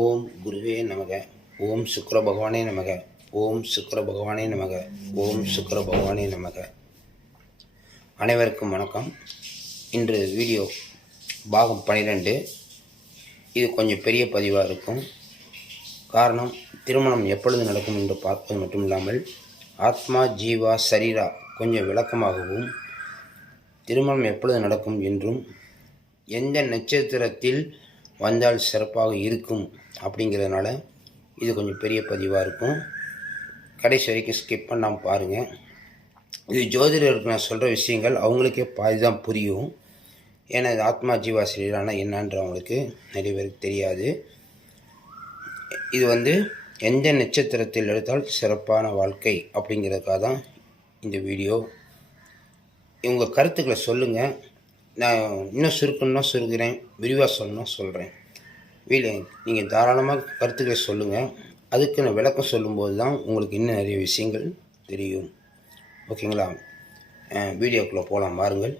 ஓம் குருவே நமக. ஓம் சுக்கிர பகவானே நமக. ஓம் சுக்கிர பகவானே நமக. ஓம் சுக்கிர பகவானே நமக. அனைவருக்கும் வணக்கம். இன்று வீடியோ பாகம் 12. இது கொஞ்சம் பெரிய பதிவாக இருக்கும். காரணம், திருமணம் எப்பொழுது நடக்கும் என்று பார்ப்பது மட்டும் இல்லாமல் ஆத்மா ஜீவா சரீரா கொஞ்சம் விளக்கமாகவும், திருமணம் எப்பொழுது நடக்கும் என்றும், எந்த நட்சத்திரத்தில் வந்தால் சிறப்பாக இருக்கும் அப்படிங்கிறதுனால இது கொஞ்சம் பெரிய பதிவாக இருக்கும். கடைசி வரைக்கும் ஸ்கிப் பண்ணாமல் பாருங்கள். இது ஜோதிடருக்கு நான் சொல்கிற விஷயங்கள் அவங்களுக்கே பாதி தான் புரியும். ஏன்னா இது ஆத்மா ஜீவா சரீரானா என்னன்ற அவங்களுக்கு நிறைய பேருக்கு தெரியாது. இது எந்த நட்சத்திரத்தில் எடுத்தால் சிறப்பான வாழ்க்கை அப்படிங்கிறதுக்காக தான் இந்த வீடியோ. உங்கள் கருத்துக்களை சொல்லுங்கள். நான் இன்னும் சுருக்கணும்னா சுருக்கிறேன், விரிவாக சொல்லணும்னா சொல்கிறேன். நீங்கள் தாராளமாக கருத்துக்களை சொல்லுங்கள். அதுக்கு நான் விளக்கம் சொல்லும்போது தான் உங்களுக்கு இன்னும் நிறைய விஷயங்கள் தெரியும். ஓகேங்களா? வீடியோக்குள்ளே போகலாம் பாருங்கள்.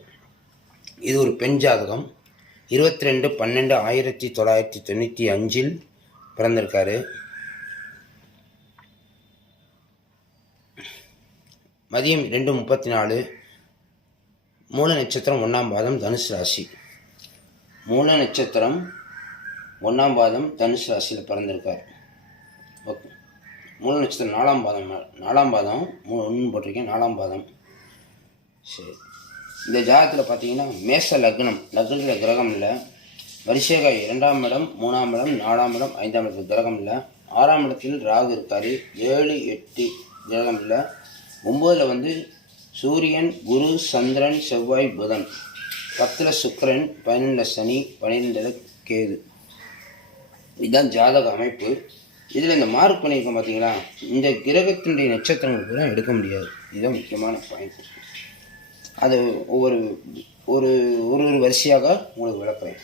இது ஒரு பெண் ஜாதகம். 22/12/1995 பிறந்திருக்காரு. மதியம் 2:34. மூல நட்சத்திரம் 1ஆம் பாதம், தனுசு ராசி. மூல நட்சத்திரம் 1ஆம் பாதம், தனுசு ராசியில் பிறந்திருக்கார். ஓகே. மூல நட்சத்திரம் 4ஆம் பாதம் 1 போட்டிருக்கேன், 4ஆம் பாதம். சரி, இந்த ஜாதகத்தில் பார்த்தீங்கன்னா மேச லக்னத்தில் கிரகம் இல்லை. வரிசையாக 2ஆம் இடம், 3ஆம் இடம், 4ஆம் இடம், 5ஆம் இடத்தில் கிரகம் இல்லை. 6ஆம் இடத்தில் ராகு இருக்கார். 7, 8 கிரகம் இல்லை. 9ல் சூரியன், குரு, சந்திரன், செவ்வாய், புதன். 10ல் சுக்கிரன், 12ல் சனி, 12ல் கேது. இதுதான் ஜாதக அமைப்பு. இதில் இந்த மார்க் பண்ணியிருக்கோம் பார்த்தீங்களா, இந்த கிரகத்தினுடைய நட்சத்திரங்கள் கூட எடுக்க முடியாது. இதுதான் முக்கியமான பாயிண்ட். அது ஒவ்வொரு ஒரு வரிசையாக உங்களுக்கு விளக்குறேன்.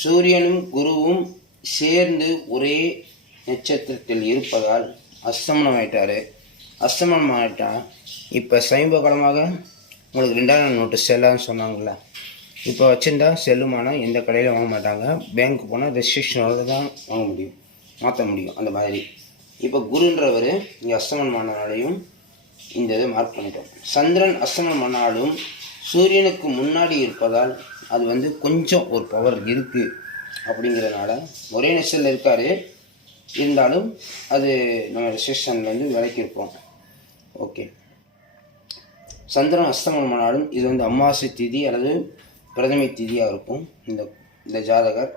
சூரியனும் குருவும் சேர்ந்து ஒரே நட்சத்திரத்தில் இருப்பதால் அஸ்தமனம் ஆயிட்டார். அஸ்தமனம் ஆகிட்டால் இப்போ சமீப காலமாக உங்களுக்கு 2ஆம் நோட்டு செல்லான்னு சொன்னாங்களே, இப்போ வச்சுருந்தா செல்லுமானா எந்த கடையில் வாங்க மாட்டாங்க. பேங்க்கு போனால் ரெஸ்ட்ரிக்ஷனோடு தான் வாங்க முடியும், மாற்ற முடியும். அந்த மாதிரி இப்போ குருன்றவர் இங்கே அஸ்தமனம் ஆனாலையும் இந்த இதை மார்க் பண்ணிட்டோம். சந்திரன் அஸ்தமனம் ஆனாலும் சூரியனுக்கு முன்னாடி இருப்பதால் அது கொஞ்சம் ஒரு பவர் இருக்குது. அப்படிங்கிறதுனால ஒரே நெசலில் இருக்கார், இருந்தாலும் அது நம்ம ரெஸ்ட்ரிக்ஷன்லேருந்து விலக்கி இருப்போம். ஓகே. சந்திரன் அஸ்தமனம் ஆனாலும் இது அமாவாசை திதி அல்லது பிரதமை திதியாக இருக்கும். இந்த ஜாதகர்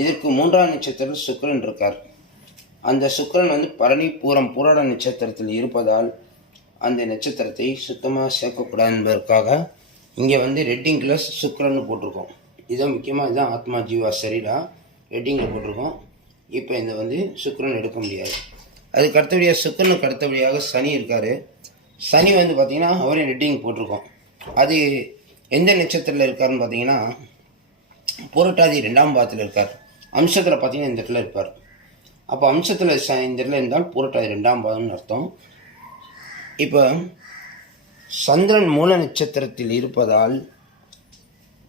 இதற்கு 3ஆம் நட்சத்திரம் சுக்கிரன் இருக்கார். அந்த சுக்கிரன் பரணி, பூரம், பூராட நட்சத்திரத்தில் இருப்பதால் அந்த நட்சத்திரத்தை சுத்தமாக சேர்க்கக்கூடாது என்பதற்காக இங்கே ரெட்டிங் கிளாஸ் சுக்கிரன்னு போட்டிருக்கோம். இதுதான் முக்கியமாக, இதுதான் ஆத்மா ஜீவா சரீரா ரெட்டிங்கில் போட்டிருக்கோம். இப்போ இந்த சுக்கிரன் எடுக்க முடியாது. அதுக்கு அடுத்தபடியாக சுக்கிரனுக்கு அடுத்தபடியாக சனி இருக்கார். சனி பார்த்தீங்கன்னா அவரையும் ரெட்டிங் போட்டிருக்கோம். அது எந்த நட்சத்திரத்தில் இருக்காருன்னு பார்த்தீங்கன்னா புரட்டாதி 2ஆம் பாதத்தில் இருக்கார். அம்சத்தில் பார்த்தீங்கன்னா இந்த இடத்துல இருப்பார். அப்போ அம்சத்தில் இந்த இடத்துல இருந்தால் புரட்டாதி 2ஆம் பாதம்னு அர்த்தம். இப்போ சந்திரன் மூல நட்சத்திரத்தில் இருப்பதால்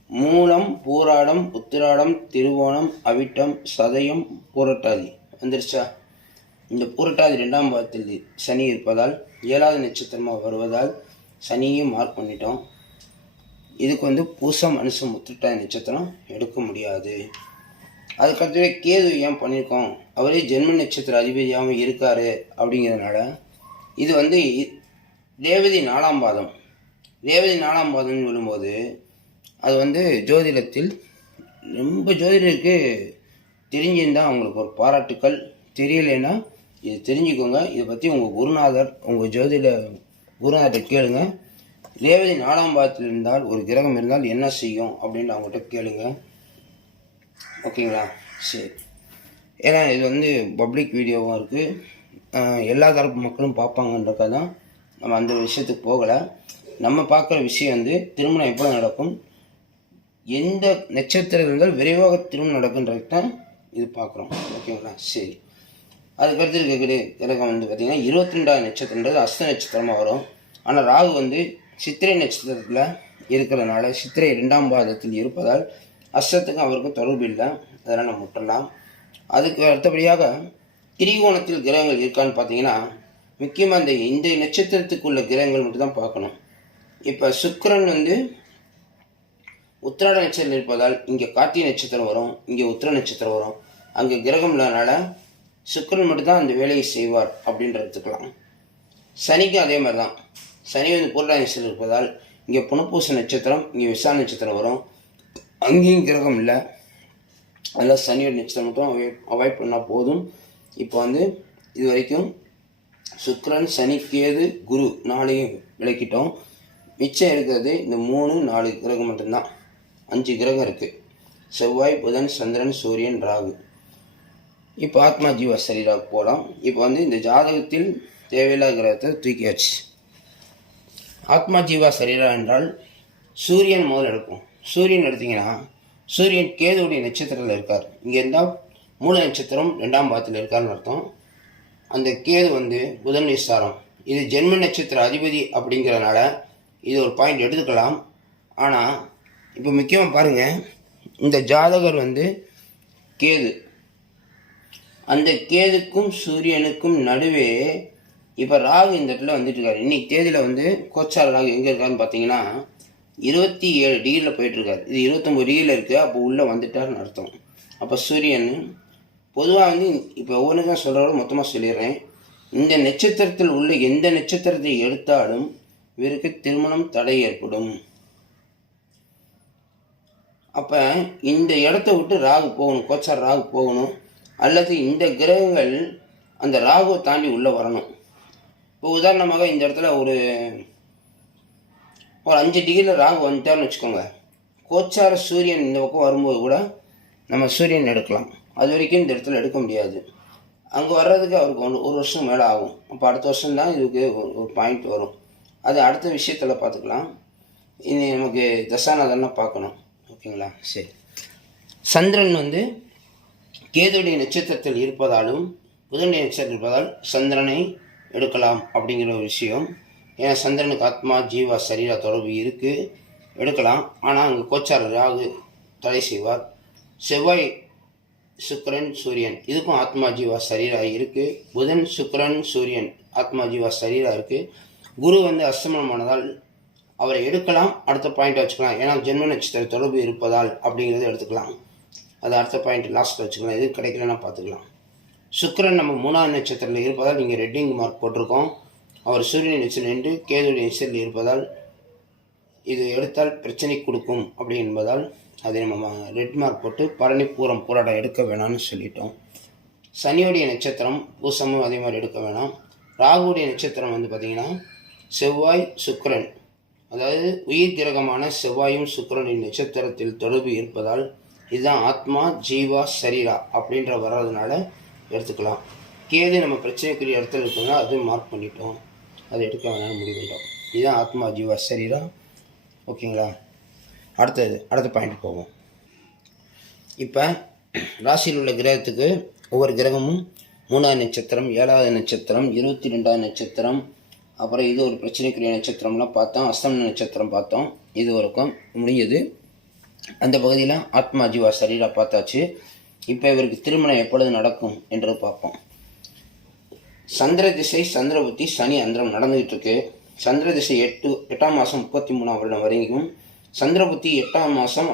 மூலம், பூராடம், உத்திராடம், திருவோணம், அவிட்டம், சதயம், புரட்டாதி வந்துருச்சா? இந்த புரட்டாதி 2ஆம் பாதத்தில் சனி இருப்பதால் 7வது நட்சத்திரமாக வருவதால் சனியும் மார்க் பண்ணிட்டோம். இதுக்கு பூசம், அனுசம், உத்திரட்டாதி நட்சத்திரம் எடுக்க முடியாது. அதுக்கடுத்து கேது ஏன் பண்ணியிருக்கோம், அவரே ஜென்ம நட்சத்திர அதிபதியாகவும் இருக்கார். அப்படிங்கிறதுனால இது ரேவதி 4ஆம் பாதம். ரேவதி 4ஆம் பாதம்னு சொல்லும்போது அது ஜோதிடத்தில் ரொம்ப ஜோதிடருக்கு தெரிஞ்சிருந்தால் அவங்களுக்கு ஒரு பாராட்டுக்கள். தெரியலைன்னா இது தெரிஞ்சுக்கோங்க. இதை பற்றி உங்கள் குருநாதர், உங்கள் ஜோதிட குருநாதர் கேளுங்க. ரேவதி 4ஆம் பாதத்தில் இருந்தால், ஒரு கிரகம் இருந்தால் என்ன செய்யும் அப்படின்னு அவங்கள்ட்ட கேளுங்க. ஓகேங்களா? சரி. ஏன்னா இது பப்ளிக் வீடியோவும் இருக்குது, எல்லா தரப்பு மக்களும் பார்ப்பாங்கன்றக்காக தான் நம்ம அந்த விஷயத்துக்கு போகலை. நம்ம பார்க்குற விஷயம் திருமணம் எப்போ நடக்கும், எந்த நட்சத்திரம் இருந்தால் விரைவாக திருமணம் நடக்குன்றது தான் இது பார்க்குறோம். ஓகேங்களா? சரி. அதுக்கடுத்து இருக்கக்கூடிய கிரகம் பார்த்திங்கன்னா 22ஆம் நட்சத்திரன்றது அஸ்த நட்சத்திரமாக வரும். ஆனால் ராகு சித்திரை நட்சத்திரத்தில் இருக்கிறதுனால, சித்திரை 2ஆம் பாதத்தில் இருப்பதால் அஸ்தத்துக்கும் அவருக்கும் தொடர்பு இல்லை. அதனால் நம்ம முட்டலாம். அதுக்கு அடுத்தபடியாக திரிகோணத்தில் கிரகங்கள் இருக்கான்னு பார்த்தீங்கன்னா முக்கியமாக இந்த நட்சத்திரத்துக்குள்ள கிரகங்கள் மட்டும்தான் பார்க்கணும். இப்போ சுக்கிரன் உத்திராட நட்சத்திரம் இருப்பதால் இங்கே கார்த்திகை நட்சத்திரம் வரும், இங்கே உத்திர நட்சத்திரம் வரும். அங்கே கிரகம் இல்லாதனால சுக்கிரன் மட்டும்தான் அந்த வேலையை செய்வார் அப்படின்னு எடுத்துக்கலாம். சனிக்கும் அதே மாதிரி தான். சனி பூரட்டாதி நட்சத்திரம் இருப்பதால் இங்கே புனப்பூச நட்சத்திரம், இங்கே விசாக நட்சத்திரம் வரும். அங்கேயும் கிரகம் இல்லை, அதில் சனியோட நட்சத்திரம் மட்டும் அவாய்ட் பண்ணால் போதும். இப்போ இது வரைக்கும் சுக்கிரன், சனி, கேது, குரு 4ஐயும் விளக்கிட்டோம். மிச்சம் இருக்கிறது இந்த 3 4 கிரகம் மட்டும்தான். 5 கிரகம் இருக்குது: செவ்வாய், புதன், சந்திரன், சூரியன், ராகு. இப்போ ஆத்மா ஜீவா சரீராவுக்கு போகலாம். இப்போ இந்த ஜாதகத்தில் தேவையில்லாத கிரகத்தை தூக்கியாச்சு. ஆத்மா ஜீவா சரீரா என்றால் சூரியன் முதல் எடுக்கும். சூரியன் எடுத்திங்கன்னா சூரியன் கேதுவுடைய நட்சத்திரத்தில் இருக்கார். இங்கே இருந்தால் மூல நட்சத்திரம் 2ஆம் பாவத்தில் இருக்காருன்னு அர்த்தம். அந்த கேது புதன் விசாரம், இது ஜென்ம நட்சத்திர அதிபதி அப்படிங்கிறதுனால இது ஒரு பாயிண்ட் எடுத்துக்கலாம். ஆனால் இப்போ முக்கியமாக பாருங்கள், இந்த ஜாதகர் கேது, அந்த கேதுக்கும் சூரியனுக்கும் நடுவே இப்போ ராகு இந்த இடத்துல வந்துட்டுருக்காரு. இன்றைக்கி தேதியில் கோச்சார ராகு எங்கே இருக்காருன்னு பார்த்தீங்கன்னா 27 டிகிரியில் போயிட்டுருக்காரு. இது 29 டிகிரியில் இருக்குது. அப்போ உள்ளே வந்துட்டார்னு அர்த்தம். அப்போ சூரியன் பொதுவாக இப்போ ஒவ்வொன்றுக்கும் சொல்கிறோட மொத்தமாக சொல்லிடுறேன். இந்த நட்சத்திரத்தில் உள்ள எந்த நட்சத்திரத்தை எடுத்தாலும் இவருக்கு திருமணம் தடை ஏற்படும். அப்போ இந்த இடத்த விட்டு ராகு போகணும், கோச்சார ராகு போகணும், அல்லது இந்த கிரகங்கள் அந்த ராகுவை தாண்டி உள்ளே வரணும். இப்போ உதாரணமாக இந்த இடத்துல ஒரு 5 டிகிரியில் ராகு வந்துட்டார்னு வச்சுக்கோங்க. கோச்சார சூரியன் இந்த பக்கம் வரும்போது கூட நம்ம சூரியன் எடுக்கலாம். அது வரைக்கும் இந்த இடத்துல எடுக்க முடியாது. அங்கே வர்றதுக்கு அவருக்கு 1 வருஷம் மேலே ஆகும். அப்போ அடுத்த வருஷம்தான் இதுக்கு ஒரு பாயிண்ட் வரும். அது அடுத்த விஷயத்தில் பார்த்துக்கலாம். இனி நமக்கு தசாநாதன்னா பார்க்கணும். ஓகேங்களா? சரி. சந்திரன் கேதுடைய நட்சத்திரத்தில் இருப்பதாலும் புதனுடைய நட்சத்திரத்தில் இருப்பதால் சந்திரனை எடுக்கலாம் அப்படிங்கிற ஒரு விஷயம். ஏன்னா சந்திரனுக்கு ஆத்மா ஜீவா சரீரா தொடர்பு இருக்குது, எடுக்கலாம். ஆனால் அங்கே கோச்சார ராகு தடை செய்வார். செவ்வாய், சுக்கிரன், சூரியன் இதுக்கும் ஆத்மா ஜீவா சரீரா இருக்குது. புதன், சுக்கிரன், சூரியன் ஆத்மா ஜீவா சரீரா இருக்குது. குரு அஸ்தமனமானதால் அவரை எடுக்கலாம், அடுத்த பாயிண்ட் வச்சுக்கலாம். ஏன்னா ஜென்ம நட்சத்திர தொடர்பு இருப்பதால் அப்படிங்கிறத எடுத்துக்கலாம். அது அடுத்த பாயிண்ட் லாஸ்ட்டில் வச்சுக்கலாம். எது கிடைக்கலன்னா பார்த்துக்கலாம். சுக்கிரன் நம்ம 3ஆம் நட்சத்திரத்தில் இருப்பதால் நீங்கள் ரெட்டிங் மார்க் போட்டிருக்கோம். அவர் சூரியன் நட்சத்திரம் நின்று கேதுடைய நட்சத்திரத்தில் இருப்பதால் இது எடுத்தால் பிரச்சனை கொடுக்கும் அப்படி என்பதால் அதை நம்ம ரெட் மார்க் போட்டு பரணி, பூரம், பூராடம் எடுக்க வேணாம்னு சொல்லிட்டோம். சனியோடைய நட்சத்திரம் பூசமும் அதே மாதிரி எடுக்க வேணாம். ராகுடைய நட்சத்திரம் பார்த்திங்கன்னா செவ்வாய், சுக்கிரன், அதாவது உயிர் கிரகமான செவ்வாயும் சுக்கிரனின் நட்சத்திரத்தில் தொடர்பு இருப்பதால் இதுதான் ஆத்மா ஜீவா சரீரா அப்படின்ற வர்றதுனால எடுத்துக்கலாம். கேது நம்ம பிரச்சனைக்குரிய இடத்துல இருக்குதுன்னா அது மார்க் பண்ணிட்டோம், அதை எடுக்க வேணாம்னு முடிவு பண்ணிட்டோம். இதுதான் ஆத்மா ஜீவா சரீரா. ஓகேங்களா? அடுத்த பாயிண்ட் போவோம். இப்போ ராசியில் உள்ள கிரகத்துக்கு ஒவ்வொரு கிரகமும் 3ஆவது நட்சத்திரம், 7வது நட்சத்திரம், 22வது நட்சத்திரம், அப்புறம் இது ஒரு பிரச்சனைக்குரிய நட்சத்திரம்லாம் பார்த்தோம். அஸ்தமன நட்சத்திரம் பார்த்தோம். இது வரைக்கும் முடிஞ்சது. அந்த பகுதியில் ஆத்மா ஜீவா சரீரா பார்த்தாச்சு. இப்போ இவருக்கு திருமணம் எப்பொழுது நடக்கும் என்று பார்ப்போம். சந்திர திசை, சந்திர புத்தி, சனி அந்தரம் நடந்துகிட்டு இருக்கு. சந்திர திசை 8ஆம் மாதம் 33ஆம் வருடம் வரைக்கும், சந்திர புத்தி 8ஆம் மாதம்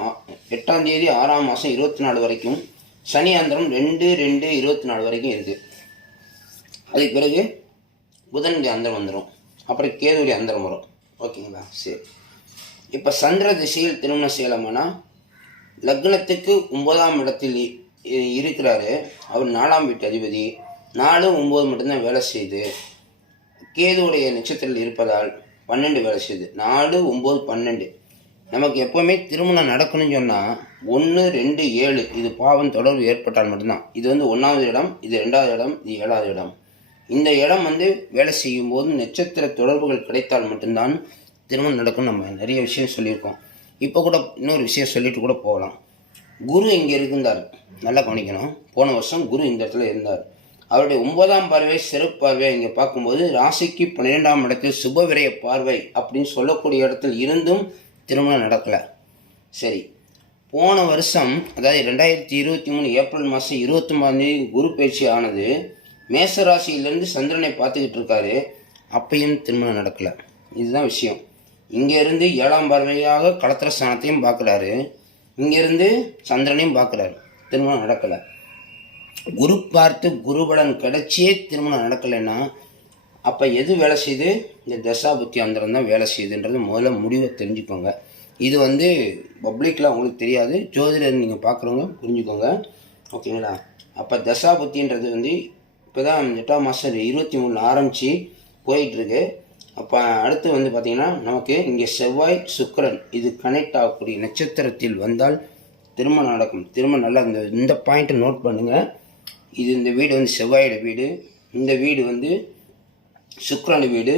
8ஆம் தேதி 6ஆம் மாதம் 24 வரைக்கும், சனி அந்தரம் 2/2/24 வரைக்கும் இருக்குது. அதுக்கு பிறகு புதனுடைய அந்தரம் வந்துடும், அப்புறம் கேதுடைய அந்தரம் வரும். ஓகேங்களா? சரி. இப்போ சந்திர திசையில் திருமணம் செய்யலாமானா லக்னத்துக்கு 9ஆம் இடத்தில் இருக்கிறாரு. அவர் 4ஆம் வீட்டு அதிபதி. 4, 9 மட்டும்தான் வேலை செய்யுது. கேதுவுடைய நட்சத்திரத்தில் இருப்பதால் 12 வேலை செய்யுது. 4, 9, 12. நமக்கு எப்போவுமே திருமணம் நடக்கணும்னு சொன்னால் 1, 2, 7 இது பாவம் தொடர்பு ஏற்பட்டால் மட்டும்தான். இது 1ஆவது இடம், இது 2ஆவது இடம், இது 7ஆவது இடம். இந்த இடம் வேலை செய்யும்போது நட்சத்திர தொடர்புகள் கிடைத்தால் மட்டும்தான் திருமணம் நடக்கும். நம்ம நிறைய விஷயம் சொல்லியிருக்கோம். இப்போ கூட இன்னொரு விஷயம் சொல்லிட்டு கூட போகலாம். குரு இங்கே இருந்தார், நல்லா கவனிக்கணும். போன வருஷம் குரு இந்த இடத்துல இருந்தார். அவருடைய 9ஆம் பார்வை சிறப்பு பார்வை இங்கே பார்க்கும்போது ராசிக்கு 12ஆம் இடத்தில் சுபவிரய பார்வை அப்படின்னு சொல்லக்கூடிய இடத்தில் இருந்தும் திருமணம் நடக்கலை. சரி, போன வருஷம் அதாவது 2023 ஏப்ரல் மாதம் 29 குரு பயிற்சி ஆனது. மேச ராசியிலேருந்து சந்திரனை பார்த்துக்கிட்டு இருக்காரு. அப்பையும் திருமணம் நடக்கலை. இதுதான் விஷயம். இங்கேருந்து 7ஆம் பார்வையாக களத்திர ஸ்தானத்தையும் பார்க்குறாரு, இங்கேருந்து சந்திரனையும் பார்க்குறாரு. திருமணம் நடக்கலை. குரு பார்த்து குருபலன் கிடைச்சியே திருமணம் நடக்கலைன்னா அப்போ எது வேலை செய்யுது? இந்த தசாபுத்தி அந்தரம் தான் வேலை செய்யுதுன்றது முதல்ல முடிவை தெரிஞ்சுக்கோங்க. இது பப்ளிக்கில் உங்களுக்கு தெரியாது, ஜோதிடர் நீங்கள் பார்க்குறவங்க புரிஞ்சுக்கோங்க, ஓகேங்களா? அப்போ தசாபுத்தின்றது இப்போ தான் 8ஆம் மாதம் 23 ஆரம்பித்து போயிட்டுருக்கு. அப்போ அடுத்து பார்த்திங்கன்னா நமக்கு இங்கே செவ்வாய் சுக்கிரன் இது கனெக்ட் ஆகக்கூடிய நட்சத்திரத்தில் வந்தால் திருமணம் நடக்கும். திருமணம் நல்லா இந்த பாயிண்ட்டை நோட் பண்ணுங்கள். இது இந்த வீடு செவ்வாயோட வீடு, இந்த வீடு சுக்கிரன் வீடு,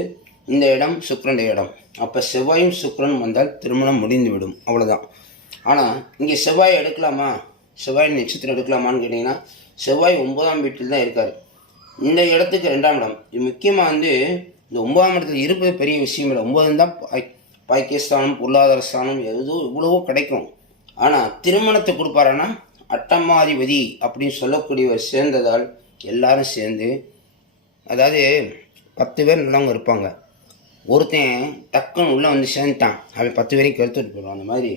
இந்த இடம் சுக்கிரன் இடம். அப்போ செவ்வாயும் சுக்கிரன் வந்தால் திருமணம் முடிந்துவிடும், அவ்வளோதான். ஆனால் இங்கே செவ்வாய் எடுக்கலாமா, செவ்வாய் நட்சத்திரம் எடுக்கலாமான்னு கேட்டிங்கன்னா செவ்வாய் 9ஆம் வீட்டில் தான் இருக்கார். இந்த இடத்துக்கு 2ஆம் இடம். இது முக்கியமாக இந்த 9ஆம் இடத்துல இருப்பது பெரிய விஷயம் இல்லை. 9 தான் பாக்கியஸ்தானம், பொருளாதார ஸ்தானம், இவ்வளவோ கிடைக்கும். ஆனால் திருமணத்தை கொடுப்பாரான்னா அட்டமாதிபதி அப்படின்னு சொல்லக்கூடியவர் சேர்ந்ததால் எல்லாரும் சேர்ந்து, அதாவது 10 பேர் நல்லவங்க இருப்பாங்க, ஒருத்தன் டக்குன்னு உள்ளே சேர்ந்துட்டான், அவன் 10 பேரையும் கருத்துட்டு போயிடுவான். அந்த மாதிரி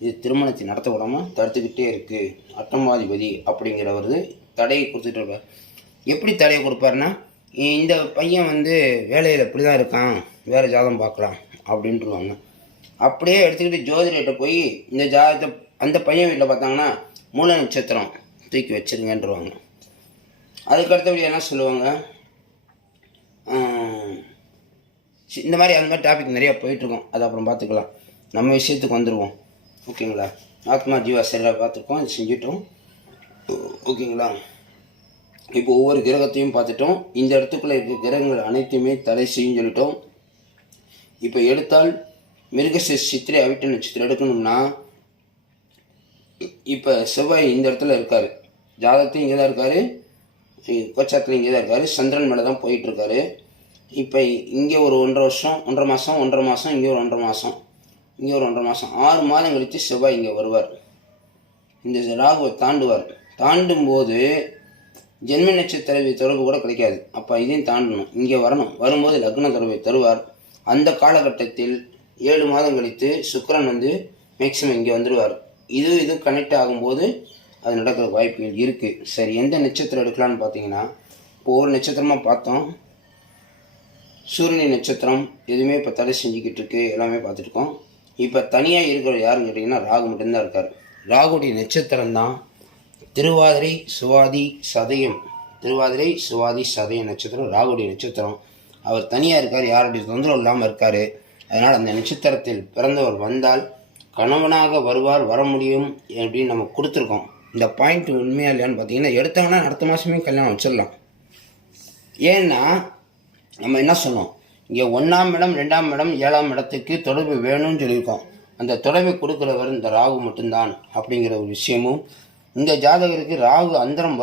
இது திருமணத்தை நடத்த விடாமல் தடுத்துக்கிட்டே இருக்குது. அட்டமாதிபதி அப்படிங்கிறவர் தடையை கொடுத்துட்டு இருப்பார். எப்படி தடையை கொடுப்பாருன்னா, இந்த பையன் வேலையில் இப்படி தான் இருக்கான், வேறு ஜாதகம் பார்க்கலாம் அப்படின்ட்டுருவாங்க. அப்படியே எடுத்துக்கிட்டு ஜோதிடர்கிட்ட போய் இந்த ஜாதகத்தை அந்த பையன் வீட்டில் பார்த்தாங்கன்னா மூல நட்சத்திரம் தூக்கி வச்சுருங்கன்றுவாங்க. அதுக்கடுத்தபடி என்ன சொல்லுவாங்க, இந்த மாதிரி அந்த மாதிரி டாபிக் நிறையா போயிட்டுருக்கோம். அது அப்புறம் பார்த்துக்கலாம். நம்ம விஷயத்துக்கு வந்துடுவோம், ஓகேங்களா? ஆத்மா ஜீவா சரியாக பார்த்துருக்கோம், இது செஞ்சுட்டோம், ஓகேங்களா? இப்போ ஒவ்வொரு கிரகத்தையும் பார்த்துட்டோம். இந்த இடத்துக்குள்ளே இருக்க கிரகங்கள் அனைத்தையுமே தடை செய்யும் சொல்லிட்டோம். இப்போ எடுத்தால் மிருகசீரிஷ சித்திரை அவிட்ட நட்சத்திரம் எடுக்கணும்னா இப்போ செவ்வாய் இந்த இடத்துல இருக்கார், ஜாதகத்தையும் இங்கே தான் இருக்கார், கோச்சாரத்தில் இங்கே தான் இருக்கார், சந்திரன் மேலே தான் போயிட்டுருக்காரு. இப்போ இங்கே ஒரு 1.5 வருஷம், 1.5 மாதம், 1.5 மாதம், இங்கே ஒரு 1.5 மாதம், இங்கே ஒரு 1.5 மாதம், 6 மாதம் கழித்து செவ்வாய் இங்கே வருவார். இந்த ராகுவை தாண்டுவார். தாண்டும்போது ஜென்ம நட்சத்திர தொடர்பு கூட கிடைக்காது. அப்போ இதையும் தாண்டணும், இங்கே வரணும். வரும்போது லக்ன தொடர்பை தருவார். அந்த காலகட்டத்தில் 7 மாதம் கழித்து சுக்கிரன் மேக்சிமம் இங்கே வந்துடுவார். இது கனெக்ட் ஆகும்போது அது நடக்கிற வாய்ப்புகள் இருக்குது. சரி, எந்த நட்சத்திரம் எடுக்கலான்னு பார்த்தீங்கன்னா, இப்போ ஒவ்வொரு நட்சத்திரமாக பார்த்தோம். சூரியனி நட்சத்திரம் எதுவுமே இப்போ தடை செஞ்சுக்கிட்டு இருக்கு, எல்லாமே பார்த்துருக்கோம். இப்போ தனியாக இருக்கிற யாருன்னு கேட்டிங்கன்னா ராகு மட்டும்தான் இருக்கார். ராகுடைய நட்சத்திரம் தான் திருவாதிரை சுவாதி சதயம். திருவாதிரை சுவாதி சதயம் நட்சத்திரம் ராகுடைய நட்சத்திரம். அவர் தனியாக இருக்கார், யாருடைய தொந்தரவு இல்லாமல் இருக்கார். அதனால் அந்த நட்சத்திரத்தில் பிறந்தவர் வந்தால் கணவனாக வருவார், வர முடியும் அப்படின்னு நம்ம கொடுத்துருக்கோம். இந்த பாயிண்ட் உண்மையாக இல்லையான்னு பார்த்தீங்கன்னா, எடுத்தாங்கன்னா அடுத்த மாதமே கல்யாணம் வச்சிடலாம். ஏன்னா நம்ம என்ன சொன்னோம், இங்கே 1ஆம் இடம், 2ஆம் இடம், 7ஆம் இடத்துக்கு தொடர்பு வேணும்னு சொல்லியிருக்கோம். அந்த தொடர்பை கொடுக்குறவர் இந்த ராகு மட்டும்தான் அப்படிங்கிற ஒரு விஷயமும், இந்த ஜாதகருக்கு ராகு அந்தரம்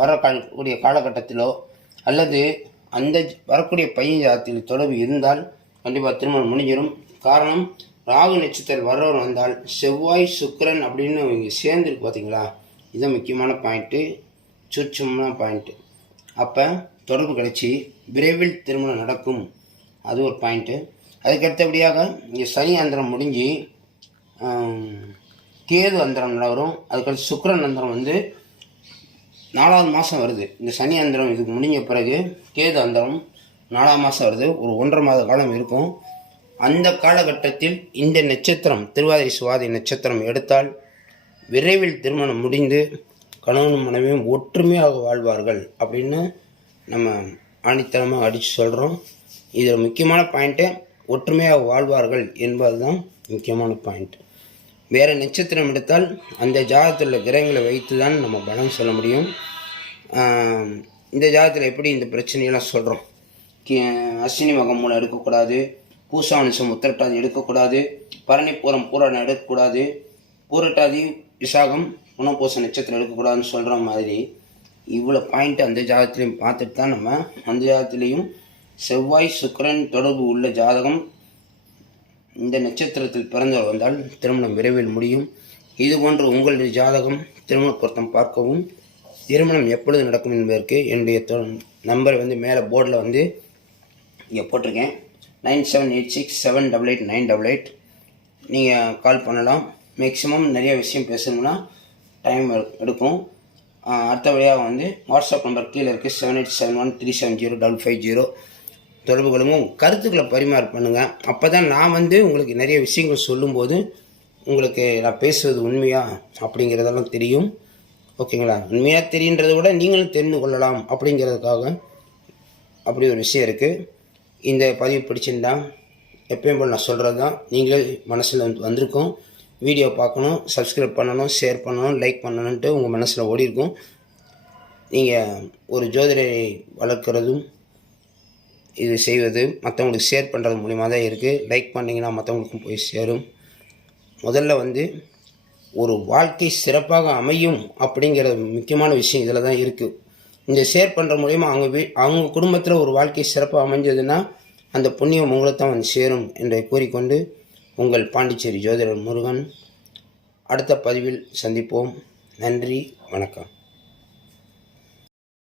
வரக்கூடிய காலகட்டத்திலோ அல்லது அந்த வரக்கூடிய பையன் ஜாதகத்தில் தொடர்பு இருந்தால் கண்டிப்பாக திருமணம் முடிஞ்சிடும். காரணம், ராகு நட்சத்திரம் வர்றவர் வந்தால் செவ்வாய் சுக்கிரன் அப்படின்னு இங்கே சேர்ந்துருக்கு பார்த்தீங்களா, இதுதான் முக்கியமான பாயிண்ட்டு, சுட்சமான பாயிண்ட்டு. அப்போ தொடர்பு கிடச்சி விரைவில் திருமணம் நடக்கும், அது ஒரு பாயிண்ட்டு. அதுக்கடுத்தபடியாக இங்கே சனி அந்தரம் முடிஞ்சு கேது அந்தரம் வரும். அதுக்கடுத்து சுக்கிரன் அந்தரம் 4ஆவது மாதம் வருது. இந்த சனி அந்தரம் இதுக்கு முடிஞ்ச பிறகு கேது அந்தரம் 4ஆம் மாதம் வருது. ஒரு 1.5 மாத காலம் இருக்கும். அந்த காலகட்டத்தில் இந்த நட்சத்திரம் திருவாதிரை சுவாதி நட்சத்திரம் எடுத்தால் விரைவில் திருமணம் முடிந்து கணவனும் மனைவியும் ஒற்றுமையாக வாழ்வார்கள் அப்படின்னு நம்ம ஆணித்தனமாக அடித்து சொல்கிறோம். இதில் முக்கியமான பாயிண்ட்டு ஒற்றுமையாக வாழ்வார்கள் என்பது தான் முக்கியமான பாயிண்ட். வேறு நட்சத்திரம் எடுத்தால் அந்த ஜாதகத்தில் உள்ள கிரகங்களை வைத்து தான் நம்ம பலம் சொல்ல முடியும். இந்த ஜாதகத்தில் எப்படி இந்த பிரச்சனையெல்லாம் சொல்கிறோம், அஸ்வினி மகம் மூலம் எடுக்கக்கூடாது, பூசானிசம் உத்திரட்டாதி எடுக்கக்கூடாது, பரணி பூரம் பூராடம் எடுக்கக்கூடாது, பூரட்டாதி விசாகம் உணப்பூச நட்சத்திரம் எடுக்கக்கூடாதுன்னு சொல்கிற மாதிரி இவ்வளோ பாயிண்ட்டு அந்த ஜாதகத்திலையும் பார்த்துட்டு தான் நம்ம அந்த ஜாதகத்திலையும் செவ்வாய் சுக்கிரன் தொடர்பு உள்ள ஜாதகம் இந்த நட்சத்திரத்தில் பிறந்தவர் வந்தால் திருமணம் விரைவில் முடியும். இதுபோன்று உங்களுடைய ஜாதகம் திருமண பொருத்தம் பார்க்கவும் திருமணம் எப்பொழுது நடக்கும் என்பதற்கு என்னுடைய நம்பர் மேலே போர்டில் இங்கே போட்டிருக்கேன். 9786788988. நீங்கள் கால் பண்ணலாம். மேக்ஸிமம் நிறைய விஷயம் பேசணும்னா டைம் எடுக்கும். அடுத்தபடியாக வாட்ஸ்அப் நம்பர் கீழே இருக்குது. 7871370550 தொடர்பு கொள்ளுங்க. கருத்துக்களை பரிமாறு பண்ணுங்கள். அப்போ தான் நான் உங்களுக்கு நிறைய விஷயங்கள் சொல்லும்போது உங்களுக்கு நான் பேசுவது உண்மையா அப்படிங்கிறதெல்லாம் தெரியும். ஓகேங்களா? உண்மையாக தெரியுன்றதை விட நீங்களும் தெரிந்து கொள்ளலாம் அப்படிங்கிறதுக்காக அப்படி ஒரு விஷயம் இருக்குது. இந்த பதிவு பிடிச்சிருந்தா எப்பயும் போல் நான் சொல்கிறது தான். நீங்களே மனசில் வந்திருக்கோம். வீடியோ பார்க்கணும், சப்ஸ்கிரைப் பண்ணணும், ஷேர் பண்ணணும், லைக் பண்ணணுன்ட்டு உங்கள் மனசில் ஓடி இருக்கும். நீங்கள் ஒரு ஜோதிடரை வளர்க்குறதும் இது செய்வது மற்றவங்களுக்கு ஷேர் பண்ணுறது மூலிமா தான் இருக்குது. லைக் பண்ணிங்கன்னா மற்றவங்களுக்கும் போய் சேரும். முதல்ல ஒரு வாழ்க்கை சிறப்பாக அமையும் அப்படிங்கிற முக்கியமான விஷயம் இதில் தான் இருக்குது. இந்த ஷேர் பண்ணுற மூலிமா அவங்க குடும்பத்தில் ஒரு வாழ்க்கை சிறப்பாக அமைஞ்சதுன்னா அந்த புண்ணியம் உங்களை தான் சேரும் என்று கூறிக்கொண்டு உங்கள் பாண்டிச்சேரி ஜோதிடர் முருகன். அடுத்த பதிவில் சந்திப்போம். நன்றி, வணக்கம்.